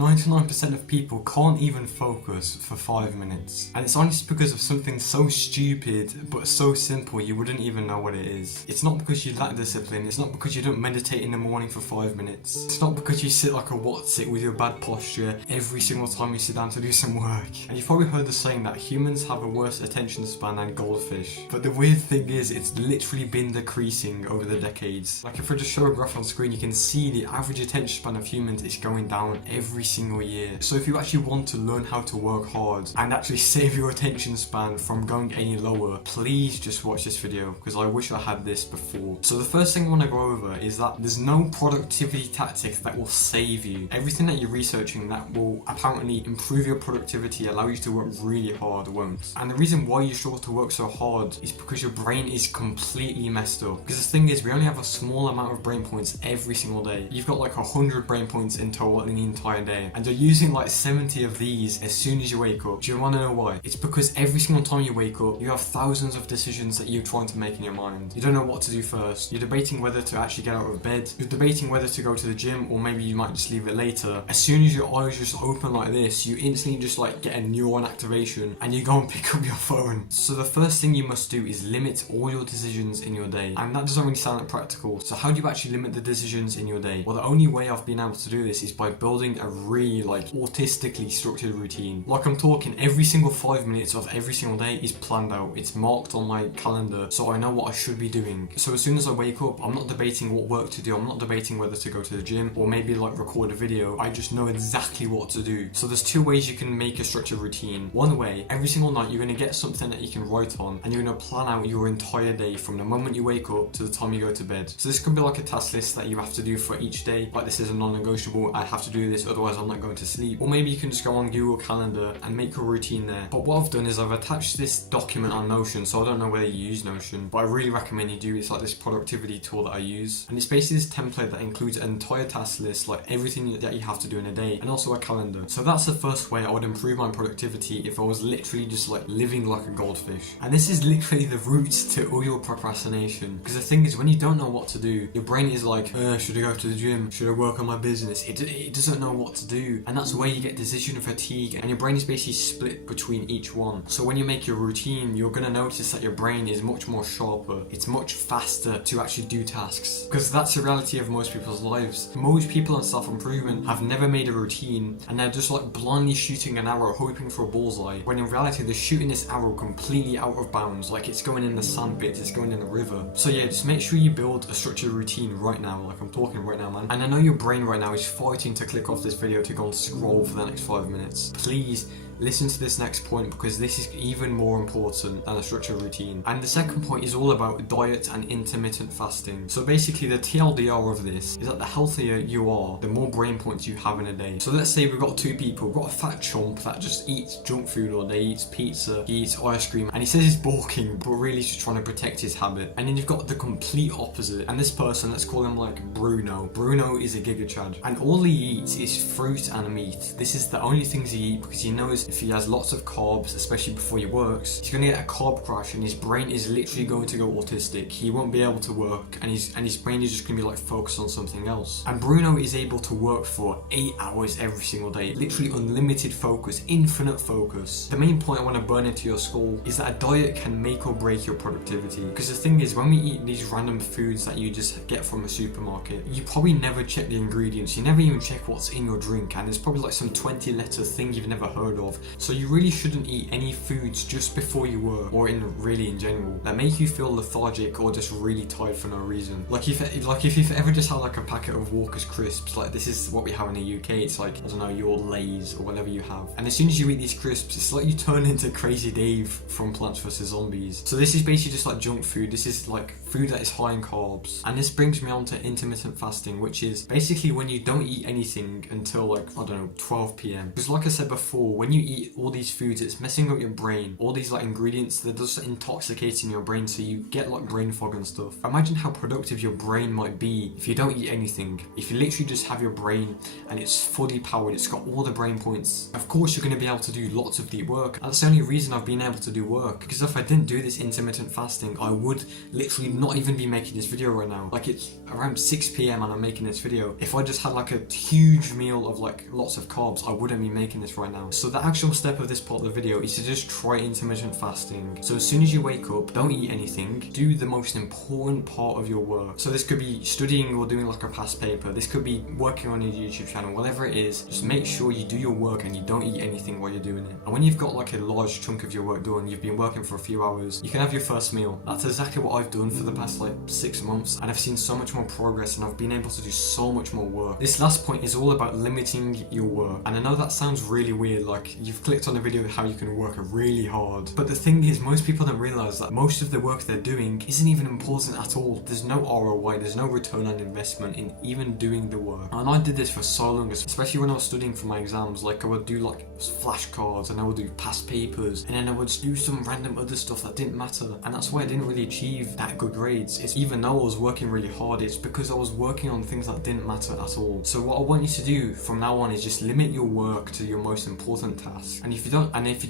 99% of people can't even focus for 5 minutes. And it's honestly because of something so stupid but so simple you wouldn't even know what it is. It's not because you lack discipline, it's not because you don't meditate in the morning for 5 minutes. It's not because you sit like a what's-it with your bad posture every single time you sit down to do some work. And you've probably heard the saying that humans have a worse attention span than goldfish. But the weird thing is, it's literally been decreasing over the decades. Like if I just show a graph on screen, you can see the average attention span of humans is going down every single year. So if you actually want to learn how to work hard and actually save your attention span from going any lower, please just watch this video because I wish I had this before. So the first thing I want to go over is that there's no productivity tactic that will save you. Everything that you're researching that will apparently improve your productivity, allow you to work really hard, won't. And the reason why you struggle to work so hard is because your brain is completely messed up. Because the thing is, we only have a small amount of brain points every single day. You've got like 100 brain points in total in the entire day, and you're using like 70 of these as soon as you wake up. Do you want to know why? It's because every single time you wake up, you have thousands of decisions that you're trying to make in your mind. You don't know what to do first. You're debating whether to actually get out of bed. You're debating whether to go to the gym, or maybe you might just leave it later. As soon as your eyes just open like this, you instantly just like get a neuron activation and you go and pick up your phone. So the first thing you must do is limit all your decisions in your day. And that doesn't really sound like practical. So how do you actually limit the decisions in your day? Well, the only way I've been able to do this is by building a really like autistically structured routine. Like I'm talking every single 5 minutes of every single day is planned out. It's marked on my calendar so I know what I should be doing. So as soon as I wake up, I'm not debating what work to do. I'm not debating whether to go to the gym or maybe like record a video. I just know exactly what to do. So there's two ways you can make a structured routine. One way, every single night you're going to get something that you can write on and you're going to plan out your entire day from the moment you wake up to the time you go to bed. So this could be like a task list that you have to do for each day. Like this is a non-negotiable, I have to do this otherwise I'm not going to sleep. Or maybe you can just go on Google Calendar and make a routine there. But what I've done is I've attached this document on Notion, so I don't know whether you use Notion, but I really recommend you do. It's like this productivity tool that I use, and it's basically this template that includes an entire task list, like everything that you have to do in a day, and also a calendar. So that's the first way I would improve my productivity if I was literally just like living like a goldfish. And this is literally the root to all your procrastination, because the thing is, when you don't know what to do, your brain is like, should I go to the gym? Should I work on my business? It doesn't know what to do, and that's where you get decision fatigue, and your brain is basically split between each one. So when you make your routine, you're going to notice that your brain is much more sharper. It's much faster to actually do tasks, because that's the reality of most people's lives. Most people in self-improvement have never made a routine, and they're just like blindly shooting an arrow hoping for a bullseye, when in reality they're shooting this arrow completely out of bounds, like it's going in the sandpit, it's going in the river. So yeah, just make sure you build a structured routine right now, like I'm talking right now, man. And I know your brain right now is fighting to click off this video to go and scroll for the next 5 minutes. Please listen to this next point, because this is even more important than a structured routine. And the second point is all about diet and intermittent fasting. So basically the TLDR of this is that the healthier you are, the more brain points you have in a day. So let's say we've got two people. We've got a fat chump that just eats junk food all day, eats pizza, he eats ice cream, and he says he's bulking, but really he's just trying to protect his habit. And then you've got the complete opposite. And this person, let's call him like Bruno. Bruno is a Giga Chad, and all he eats is fruit and meat. This is the only things he eats, because he knows if he has lots of carbs, especially before he works, he's going to get a carb crash and his brain is literally going to go autistic. He won't be able to work, and his brain is just going to be like focused on something else. And Bruno is able to work for 8 hours every single day, literally unlimited focus, infinite focus. The main point I want to burn into your skull is that a diet can make or break your productivity, because the thing is, when we eat these random foods that you just get from a supermarket, you probably never check the ingredients, you never even check what's in your drink, and there's probably like some 20-letter thing you've never heard of. So you really shouldn't eat any foods just before you work, or in general, that make you feel lethargic or just really tired for no reason. Like if you've ever just had like a packet of Walker's crisps, like this is what we have in the UK, it's like, I don't know, your Lay's or whatever you have. And as soon as you eat these crisps, it's like you turn into Crazy Dave from Plants vs Zombies. So this is basically just like junk food. This is like food that is high in carbs. And this brings me on to intermittent fasting, which is basically when you don't eat anything until like, I don't know, 12 p.m. Because like I said before, when you you eat all these foods, it's messing up your brain. All these like ingredients, they're just intoxicating your brain, so you get like brain fog and stuff. Imagine how productive your brain might be if you don't eat anything. If you literally just have your brain and it's fully powered, it's got all the brain points. Of course you're going to be able to do lots of deep work. That's the only reason I've been able to do work, because if I didn't do this intermittent fasting, I would literally not even be making this video right now. Like, it's around 6 p.m. and I'm making this video. If I just had like a huge meal of like lots of carbs, I wouldn't be making this right now. So the actual step of this part of the video is to just try intermittent fasting. So as soon as you wake up, don't eat anything, do the most important part of your work. So this could be studying or doing like a past paper, this could be working on your YouTube channel, whatever it is, just make sure you do your work and you don't eat anything while you're doing it. And when you've got like a large chunk of your work done, you've been working for a few hours, you can have your first meal. That's exactly what I've done for the past like 6 months, and I've seen so much more progress and I've been able to do so much more work. This last point is all about limiting your work. And I know that sounds really weird, like you've clicked on a video how you can work really hard. But the thing is, most people don't realize that most of the work they're doing isn't even important at all. There's no ROI, there's no return on investment in even doing the work. And I did this for so long, especially when I was studying for my exams. Like, I would do like flashcards and I would do past papers, and then I would do some random other stuff that didn't matter. And that's why I didn't really achieve that good grades. It's even though I was working really hard, it's because I was working on things that didn't matter at all. So what I want you to do from now on is just limit your work to your most important task. And if you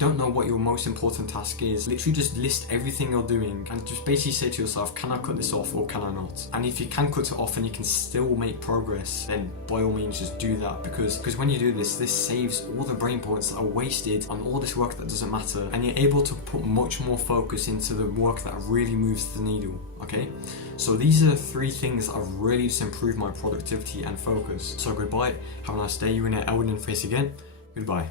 don't know what your most important task is, literally just list everything you're doing and just basically say to yourself, can I cut this off or can I not? And if you can cut it off and you can still make progress, then by all means just do that, because when you do this saves all the brain points that are wasted on all this work that doesn't matter, and you're able to put much more focus into the work that really moves the needle. Okay, so these are the 3 things that have really just improved my productivity and focus. So goodbye, have a nice day. You in an Elden face again. Goodbye.